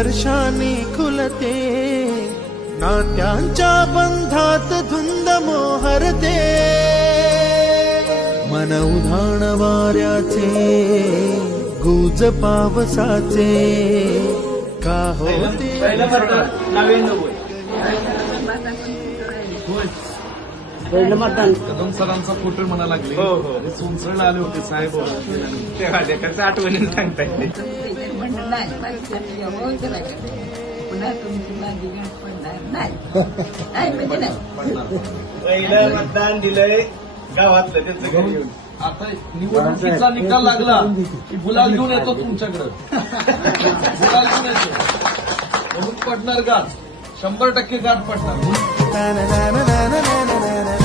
वर्षांनी खुलते, नात्यांच्या बंधात धुंद मोहरते, मन उधाण वाऱ्याचे, गुज पावसाचे, का होते पहिलं मतदान कदम सरांचा फोटो म्हणा लागले. सोनसरला आले होते साहेब, तेव्हा त्याच्या आठवणीने सांगता येते. पहिलं मतदान दिलंय गावातलं त्यांचं घरी येऊन. आता निवडणुकीचा निकाल लागला की गुलाल घेऊन येतो तुमच्याकडे. गुलाल घेऊन येतो म्हणून पडणार गाठ, 100% गाठ पडणार. ना ना ना ना ना ना ना ना.